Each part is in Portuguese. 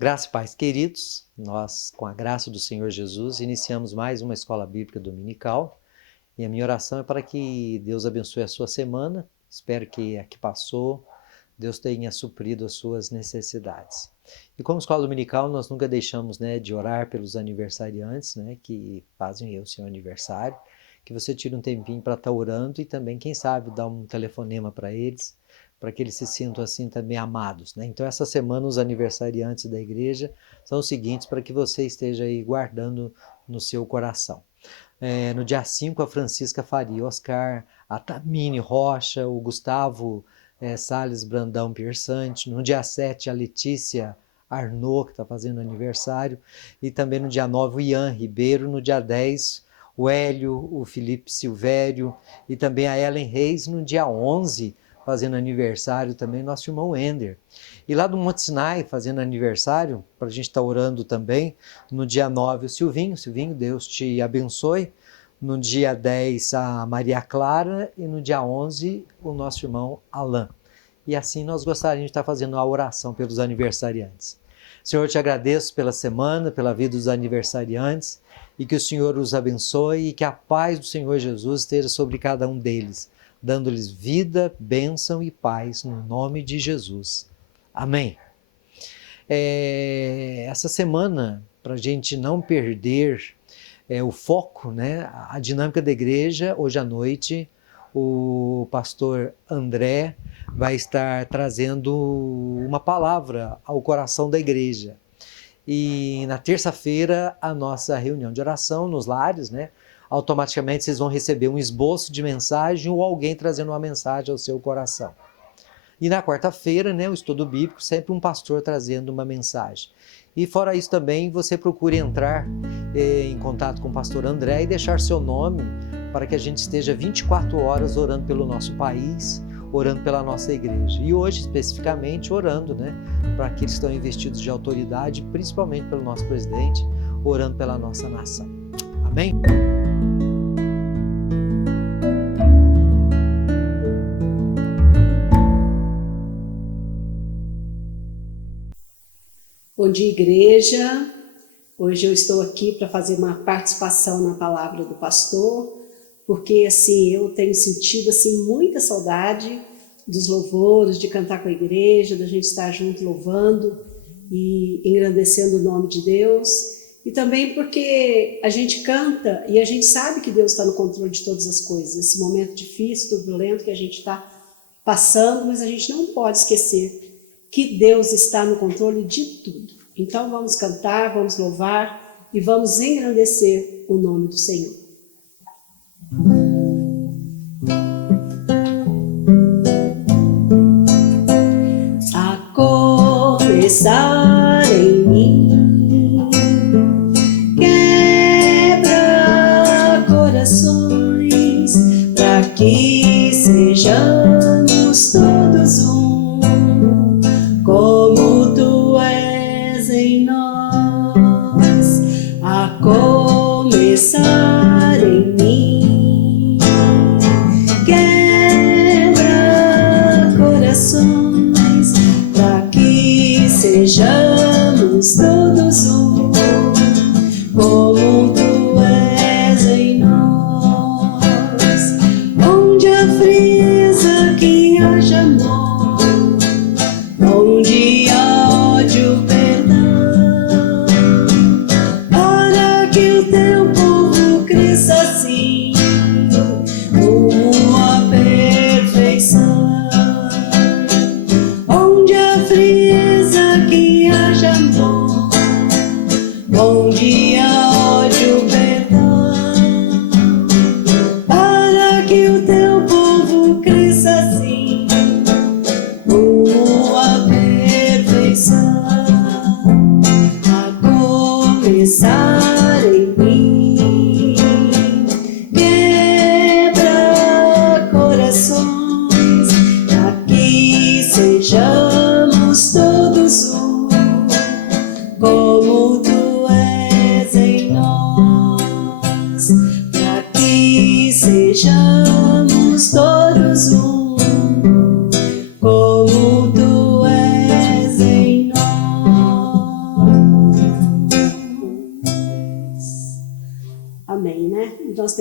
Graça e paz, queridos, nós, com a graça do Senhor Jesus, iniciamos mais uma escola bíblica dominical e a minha oração é para que Deus abençoe a sua semana. Espero que a que passou, Deus tenha suprido as suas necessidades. E como escola dominical, nós nunca deixamos de orar pelos aniversariantes que fazem o seu aniversário, que você tire um tempinho para estar orando e também, quem sabe, dar um telefonema para eles, para que eles se sintam assim também amados. Então, essa semana, os aniversariantes da igreja são os seguintes, para que você esteja aí guardando no seu coração. No dia 5, a Francisca Faria Oscar, a Tamine Rocha, o Gustavo Salles Brandão Piersante. No dia 7, a Letícia Arnaud, que está fazendo aniversário. E também no dia 9, o Ian Ribeiro. No dia 10, o Hélio, o Felipe Silvério e também a Ellen Reis. No dia 11, fazendo aniversário também, nosso irmão Ender. E lá do Monte Sinai, fazendo aniversário, para a gente estar orando também, no dia 9, o Silvinho. Silvinho, Deus te abençoe. No dia 10, a Maria Clara. E no dia 11, o nosso irmão Alain. E assim nós gostaríamos de estar fazendo a oração pelos aniversariantes. Senhor, eu te agradeço pela semana, pela vida dos aniversariantes, e que o Senhor os abençoe e que a paz do Senhor Jesus esteja sobre cada um deles, dando-lhes vida, bênção e paz, no nome de Jesus. Amém. Essa semana, para a gente não perder o foco, a dinâmica da igreja, hoje à noite, o pastor André vai estar trazendo uma palavra ao coração da igreja. E na terça-feira, a nossa reunião de oração nos lares, automaticamente vocês vão receber um esboço de mensagem ou alguém trazendo uma mensagem ao seu coração. E na quarta-feira, o estudo bíblico, sempre um pastor trazendo uma mensagem. E fora isso também, você procure entrar em contato com o pastor André e deixar seu nome para que a gente esteja 24 horas orando pelo nosso país, orando pela nossa igreja. E hoje, especificamente, orando para aqueles que estão investidos de autoridade, principalmente pelo nosso presidente, orando pela nossa nação. Amém? Bom dia, igreja. Hoje eu estou aqui para fazer uma participação na palavra do pastor, porque assim, eu tenho sentido assim muita saudade dos louvores, de cantar com a igreja, da gente estar junto louvando e engrandecendo o nome de Deus. E também porque a gente canta e a gente sabe que Deus está no controle de todas as coisas. Esse momento difícil, turbulento que a gente está passando, mas a gente não pode esquecer que Deus está no controle de tudo. Então vamos cantar, vamos louvar e vamos engrandecer o nome do Senhor. A começar em mim, quebra corações, para que sejamos todos um, como tu és em nós. A começar em mim, quebra corações, para que sejamos todos um, como tu és em nós. Onde a frieza que haja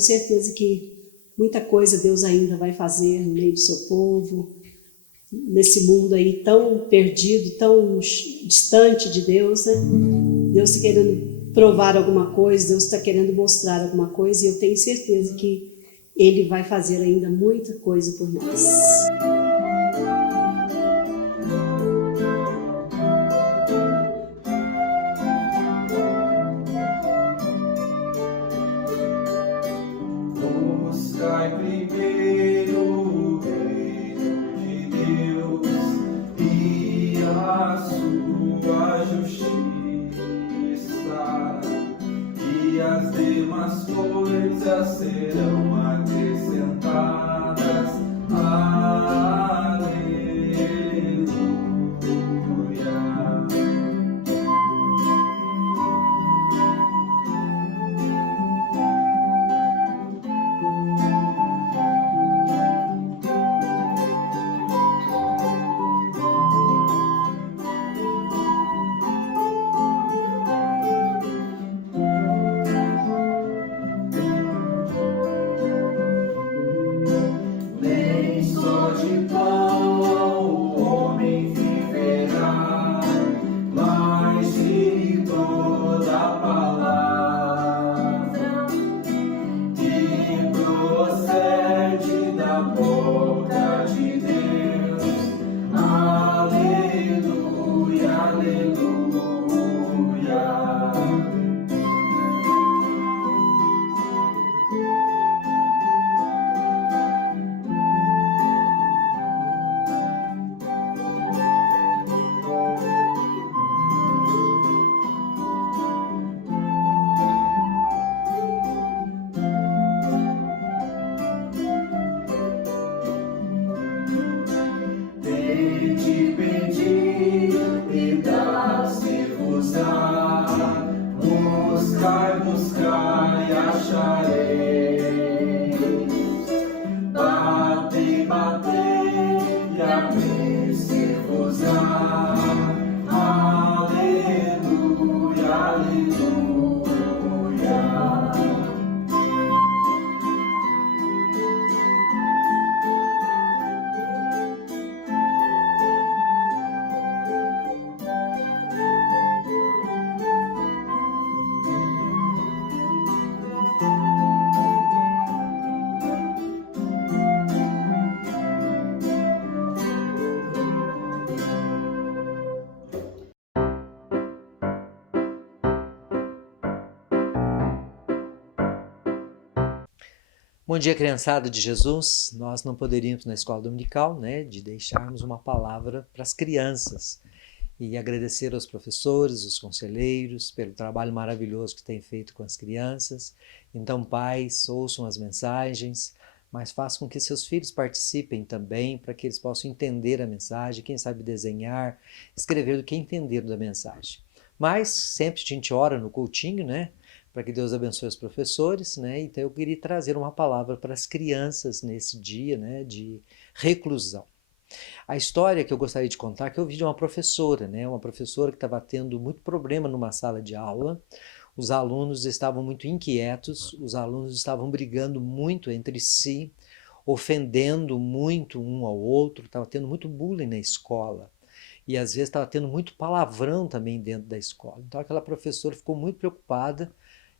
tenho certeza que muita coisa Deus ainda vai fazer no meio do seu povo, nesse mundo aí tão perdido, tão distante de Deus, né? Deus está querendo provar alguma coisa, Deus está querendo mostrar alguma coisa, e eu tenho certeza que Ele vai fazer ainda muita coisa por nós. Buscai primeiro o reino de Deus e a sua justiça, e as demais coisas serão acrescentadas. Aleluia. Nem só de pão o homem viverá, mas de toda palavra que procede da boca de Deus. Aleluia, aleluia. Pede, pedi e dá-se-vos-á. Buscai, buscai, achareis. Bate, batei e abrir-se-vos-á. Aleluia, aleluia. Bom dia, criançada de Jesus. Nós não poderíamos na escola dominical, né, de deixarmos uma palavra para as crianças e agradecer aos professores, os conselheiros, pelo trabalho maravilhoso que têm feito com as crianças. Então, pais, ouçam as mensagens, mas façam com que seus filhos participem também, para que eles possam entender a mensagem, quem sabe desenhar, escrever do que entenderam da mensagem. Mas sempre a gente ora no cultinho, né? Para que Deus abençoe os professores, né? Então eu queria trazer uma palavra para as crianças nesse dia, né, de reclusão. A história que eu gostaria de contar é que eu vi de uma professora, né, uma professora que estava tendo muito problema numa sala de aula. Os alunos estavam muito inquietos, os alunos estavam brigando muito entre si, ofendendo muito um ao outro, estava tendo muito bullying na escola. E às vezes estava tendo muito palavrão também dentro da escola. Então aquela professora ficou muito preocupada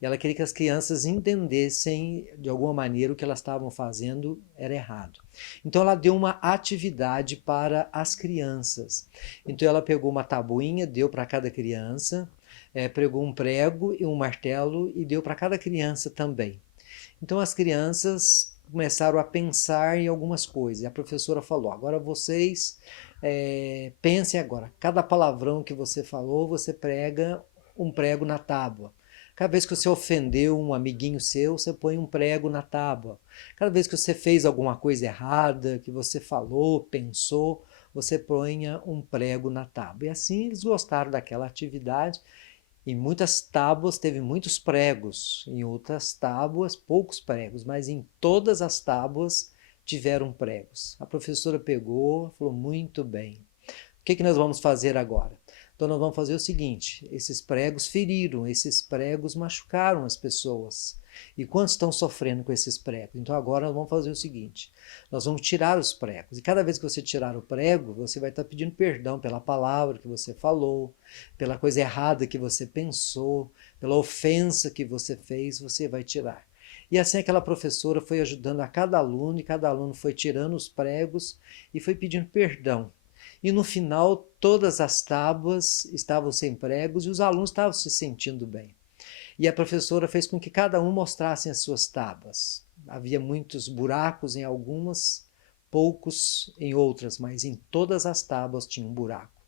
e ela queria que as crianças entendessem de alguma maneira o que elas estavam fazendo era errado. Então ela deu uma atividade para as crianças. Então ela pegou uma tabuinha, deu para cada criança, pregou um prego e um martelo e deu para cada criança também. Então as crianças começaram a pensar em algumas coisas. E a professora falou, agora vocês pensem agora, cada palavrão que você falou, você prega um prego na tábua. Cada vez que você ofendeu um amiguinho seu, você põe um prego na tábua. Cada vez que você fez alguma coisa errada, que você falou, pensou, você ponha um prego na tábua. E assim eles gostaram daquela atividade. Em muitas tábuas teve muitos pregos, em outras tábuas poucos pregos, mas em todas as tábuas tiveram pregos. A professora pegou, falou, muito bem. O que nós vamos fazer agora? Então nós vamos fazer o seguinte, esses pregos feriram, esses pregos machucaram as pessoas. E quantos estão sofrendo com esses pregos? Então agora nós vamos fazer o seguinte, nós vamos tirar os pregos. E cada vez que você tirar o prego, você vai estar pedindo perdão pela palavra que você falou, pela coisa errada que você pensou, pela ofensa que você fez, você vai tirar. E assim aquela professora foi ajudando a cada aluno, e cada aluno foi tirando os pregos e foi pedindo perdão. E no final, todas as tábuas estavam sem pregos e os alunos estavam se sentindo bem. E a professora fez com que cada um mostrasse as suas tábuas. Havia muitos buracos em algumas, poucos em outras, mas em todas as tábuas tinha um buraco.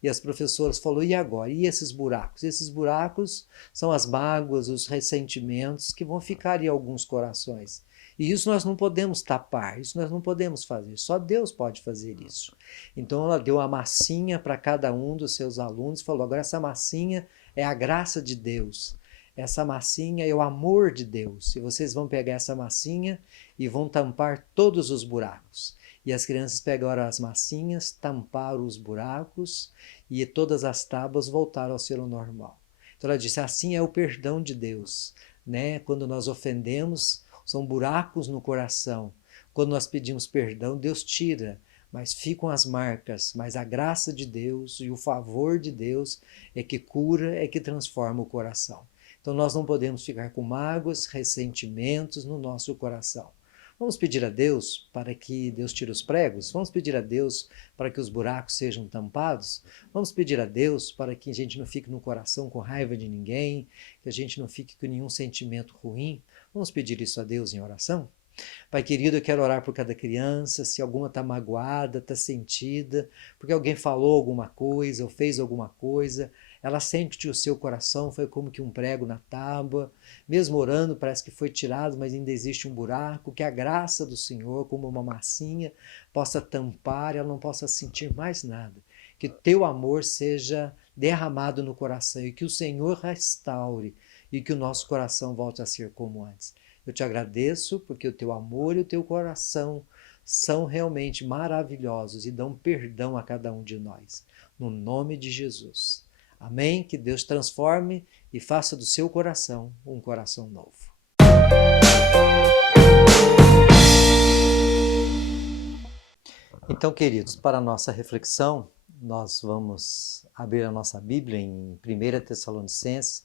E as professoras falaram, e agora? E esses buracos? Esses buracos são as mágoas, os ressentimentos que vão ficar em alguns corações. E isso nós não podemos tapar, isso nós não podemos fazer, só Deus pode fazer isso. Então ela deu a massinha para cada um dos seus alunos e falou, agora essa massinha é a graça de Deus, essa massinha é o amor de Deus, e vocês vão pegar essa massinha e vão tampar todos os buracos. E as crianças pegaram as massinhas, tamparam os buracos e todas as tábuas voltaram ao ser o normal. Então ela disse, assim é o perdão de Deus, né? Quando nós ofendemos, são buracos no coração. Quando nós pedimos perdão, Deus tira, mas ficam as marcas. Mas a graça de Deus e o favor de Deus é que cura, é que transforma o coração. Então nós não podemos ficar com mágoas, ressentimentos no nosso coração. Vamos pedir a Deus para que Deus tire os pregos? Vamos pedir a Deus para que os buracos sejam tampados? Vamos pedir a Deus para que a gente não fique no coração com raiva de ninguém, que a gente não fique com nenhum sentimento ruim? Vamos pedir isso a Deus em oração? Pai querido, eu quero orar por cada criança, se alguma está magoada, está sentida, porque alguém falou alguma coisa ou fez alguma coisa, ela sente que o seu coração foi como que um prego na tábua, mesmo orando parece que foi tirado, mas ainda existe um buraco, que a graça do Senhor, como uma massinha, possa tampar e ela não possa sentir mais nada, que teu amor seja derramado no coração e que o Senhor restaure e que o nosso coração volte a ser como antes. Eu te agradeço porque o teu amor e o teu coração são realmente maravilhosos e dão perdão a cada um de nós. No nome de Jesus. Amém? Que Deus transforme e faça do seu coração um coração novo. Então, queridos, para a nossa reflexão, nós vamos abrir a nossa Bíblia em 1 Tessalonicenses,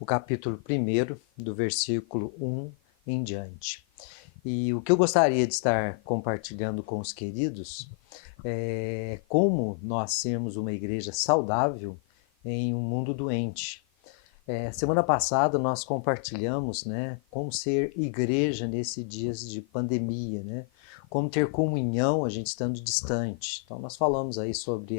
o capítulo 1, do versículo 1 em diante. E o que eu gostaria de estar compartilhando com os queridos é como nós sermos uma igreja saudável em um mundo doente. Semana passada nós compartilhamos, né, como ser igreja nesses dias de pandemia, né, como ter comunhão a gente estando distante. Então nós falamos aí sobre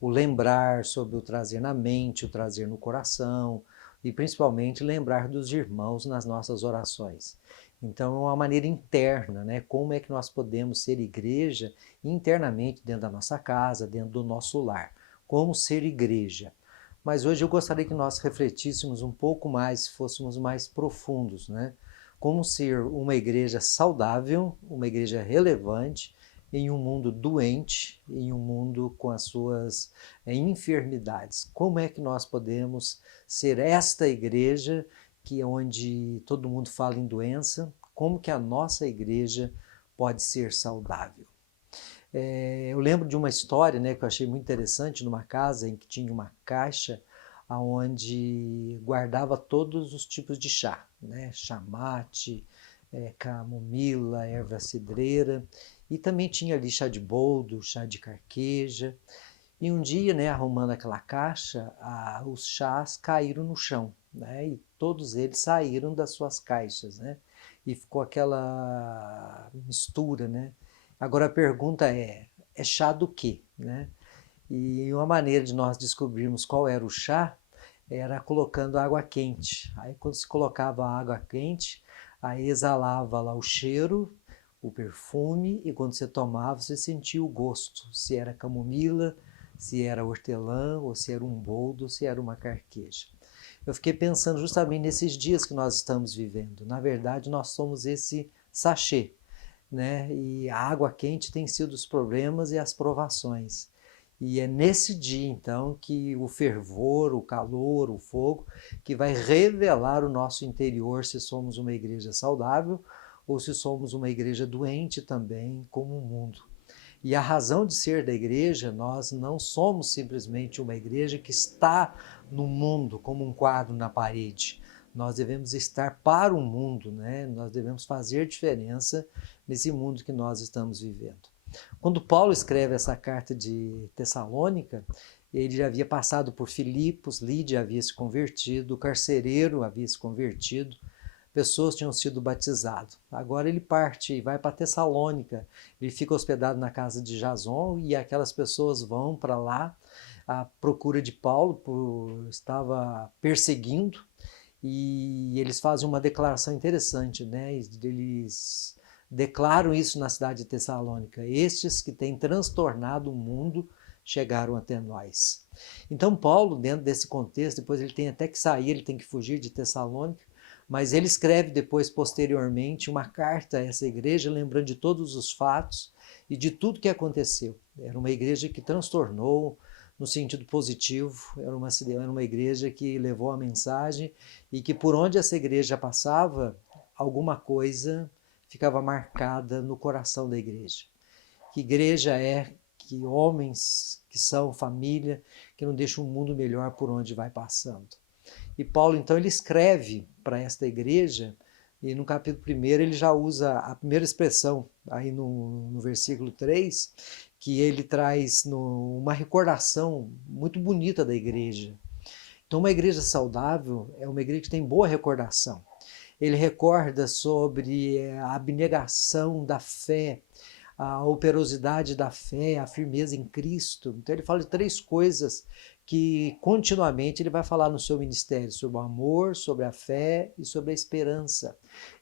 o lembrar, sobre o trazer na mente, o trazer no coração e principalmente lembrar dos irmãos nas nossas orações. Então é uma maneira interna, né, como é que nós podemos ser igreja internamente dentro da nossa casa, dentro do nosso lar. Como ser igreja. Mas hoje eu gostaria que nós refletíssemos um pouco mais, fôssemos mais profundos, né? Como ser uma igreja saudável, uma igreja relevante em um mundo doente, em um mundo com as suas enfermidades. Como é que nós podemos ser esta igreja que é onde todo mundo fala em doença, como que a nossa igreja pode ser saudável? Eu lembro de uma história, né, que eu achei muito interessante, numa casa em que tinha uma caixa onde guardava todos os tipos de chá, né, chá mate, camomila, erva cidreira, e também tinha ali chá de boldo, chá de carqueja. E um dia, né, arrumando aquela caixa, os chás caíram no chão, né, e todos eles saíram das suas caixas, né, e ficou aquela mistura, né. Agora a pergunta é chá do quê, né? E uma maneira de nós descobrirmos qual era o chá era colocando água quente. Aí quando se colocava a água quente, aí exalava lá o cheiro, o perfume, e quando você tomava, você sentia o gosto, se era camomila, se era hortelã, ou se era um boldo, ou se era uma carqueja. Eu fiquei pensando justamente nesses dias que nós estamos vivendo. Na verdade, nós somos esse sachê, né? E a água quente tem sido os problemas e as provações. E é nesse dia, então, que o fervor, o calor, o fogo, que vai revelar o nosso interior se somos uma igreja saudável ou se somos uma igreja doente também, como o mundo. E a razão de ser da igreja, nós não somos simplesmente uma igreja que está no mundo como um quadro na parede. Nós devemos estar para o mundo, né? Nós devemos fazer diferença nesse mundo que nós estamos vivendo. Quando Paulo escreve essa carta de Tessalônica, ele já havia passado por Filipos, Lídia havia se convertido, o carcereiro havia se convertido, pessoas tinham sido batizadas. Agora ele parte e vai para Tessalônica, ele fica hospedado na casa de Jason e aquelas pessoas vão para lá à procura de Paulo, estava perseguindo, e eles fazem uma declaração interessante, né? Eles declaram isso na cidade de Tessalônica: estes que têm transtornado o mundo chegaram até nós. Então Paulo, dentro desse contexto, depois ele tem até que sair, ele tem que fugir de Tessalônica, mas ele escreve depois, posteriormente, uma carta a essa igreja, lembrando de todos os fatos e de tudo que aconteceu. Era uma igreja que transtornou no sentido positivo, era uma igreja que levou a mensagem e que por onde essa igreja passava, alguma coisa ficava marcada no coração da igreja. Que igreja é? Que homens que são família, que não deixam um mundo melhor por onde vai passando. E Paulo, então, ele escreve para esta igreja, e no capítulo 1 ele já usa a primeira expressão, aí no versículo 3, que ele traz uma recordação muito bonita da igreja. Então, uma igreja saudável é uma igreja que tem boa recordação. Ele recorda sobre a abnegação da fé, a operosidade da fé, a firmeza em Cristo. Então ele fala de 3 coisas que continuamente ele vai falar no seu ministério: sobre o amor, sobre a fé e sobre a esperança.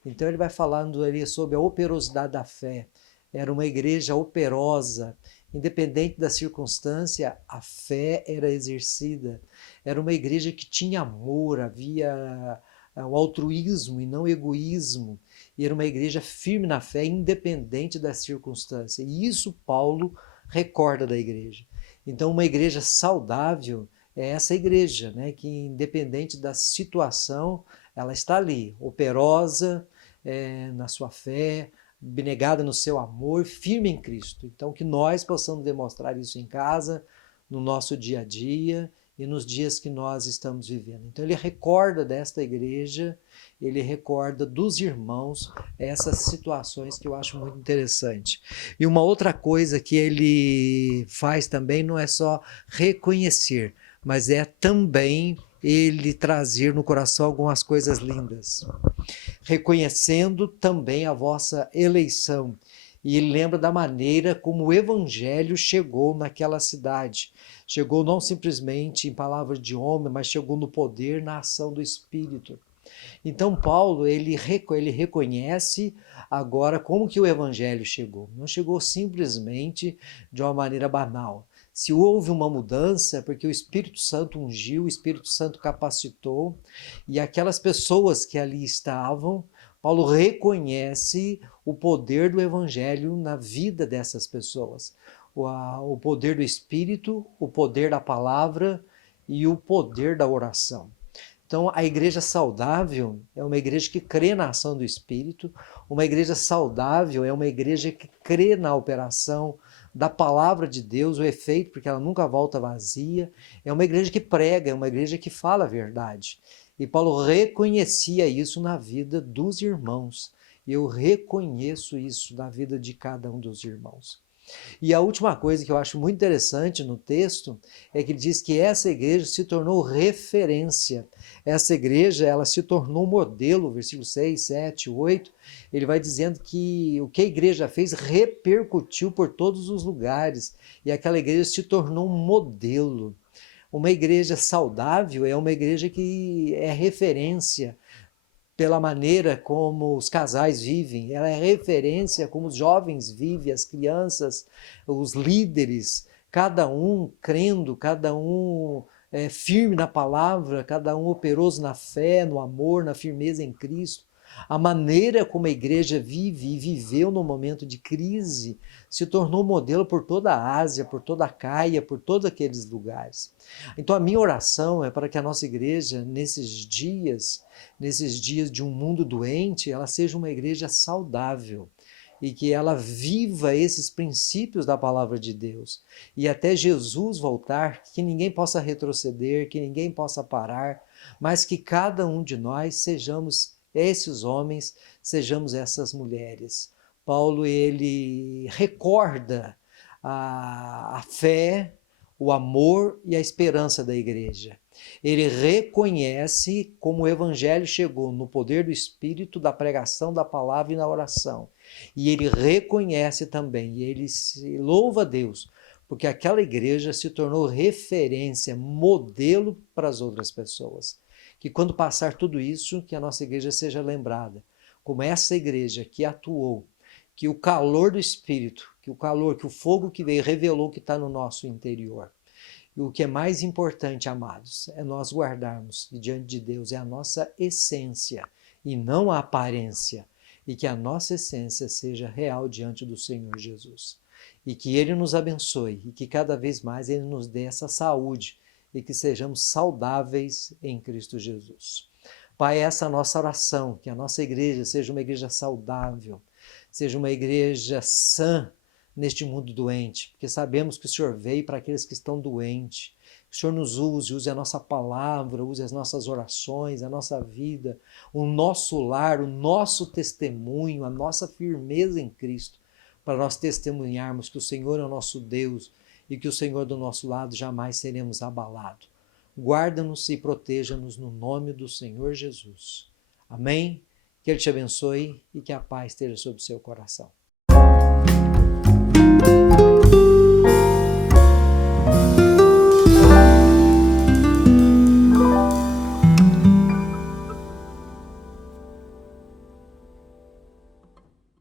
Então ele vai falando ali sobre a operosidade da fé. Era uma igreja operosa, independente da circunstância, a fé era exercida. Era uma igreja que tinha amor, havia o altruísmo e não egoísmo, e era uma igreja firme na fé, independente da circunstância. E isso Paulo recorda da igreja. Então, uma igreja saudável é essa igreja, né, que independente da situação, ela está ali, operosa na sua fé, abnegada no seu amor, firme em Cristo. Então, que nós possamos demonstrar isso em casa, no nosso dia a dia, e nos dias que nós estamos vivendo. Então ele recorda desta igreja, ele recorda dos irmãos essas situações que eu acho muito interessante. E uma outra coisa que ele faz também não é só reconhecer, mas é também ele trazer no coração algumas coisas lindas. Reconhecendo também a vossa eleição. E ele lembra da maneira como o evangelho chegou naquela cidade. Chegou não simplesmente em palavras de homem, mas chegou no poder, na ação do Espírito. Então Paulo, ele reconhece agora como que o evangelho chegou. Não chegou simplesmente de uma maneira banal. Se houve uma mudança, porque o Espírito Santo ungiu, o Espírito Santo capacitou, e aquelas pessoas que ali estavam, Paulo reconhece o poder do evangelho na vida dessas pessoas. O poder do Espírito, o poder da palavra e o poder da oração. Então, a igreja saudável é uma igreja que crê na ação do Espírito, uma igreja saudável é uma igreja que crê na operação da palavra de Deus, o efeito, porque ela nunca volta vazia, é uma igreja que prega, é uma igreja que fala a verdade. E Paulo reconhecia isso na vida dos irmãos, e eu reconheço isso na vida de cada um dos irmãos. E a última coisa que eu acho muito interessante no texto é que ele diz que essa igreja se tornou referência. Essa igreja, ela se tornou modelo, versículo 6, 7, 8, ele vai dizendo que o que a igreja fez repercutiu por todos os lugares e aquela igreja se tornou um modelo. Uma igreja saudável é uma igreja que é referência pela maneira como os casais vivem, ela é referência como os jovens vivem, as crianças, os líderes, cada um crendo, cada um firme na palavra, cada um operoso na fé, no amor, na firmeza em Cristo. A maneira como a igreja vive e viveu no momento de crise se tornou modelo por toda a Ásia, por toda a Caia, por todos aqueles lugares. Então a minha oração é para que a nossa igreja, nesses dias de um mundo doente, ela seja uma igreja saudável e que ela viva esses princípios da palavra de Deus. E até Jesus voltar, que ninguém possa retroceder, que ninguém possa parar, mas que cada um de nós sejamos esses homens, sejamos essas mulheres. Paulo, ele recorda a fé, o amor e a esperança da igreja. Ele reconhece como o evangelho chegou no poder do Espírito, da pregação da palavra e na oração. E ele reconhece também, e ele se louva a Deus, porque aquela igreja se tornou referência, modelo para as outras pessoas. Que quando passar tudo isso, que a nossa igreja seja lembrada como essa igreja que atuou, que o calor do Espírito, que o fogo que veio revelou que está no nosso interior. E o que é mais importante, amados, é nós guardarmos que diante de Deus é a nossa essência e não a aparência, e que a nossa essência seja real diante do Senhor Jesus. E que Ele nos abençoe e que cada vez mais Ele nos dê essa saúde e que sejamos saudáveis em Cristo Jesus. Pai, essa é a nossa oração, que a nossa igreja seja uma igreja saudável, seja uma igreja sã neste mundo doente, porque sabemos que o Senhor veio para aqueles que estão doentes. Que o Senhor nos use a nossa palavra, use as nossas orações, a nossa vida, o nosso lar, o nosso testemunho, a nossa firmeza em Cristo, para nós testemunharmos que o Senhor é o nosso Deus e que o Senhor do nosso lado jamais seremos abalados. Guarda-nos e proteja-nos no nome do Senhor Jesus. Amém? Que Ele te abençoe e que a paz esteja sobre o seu coração.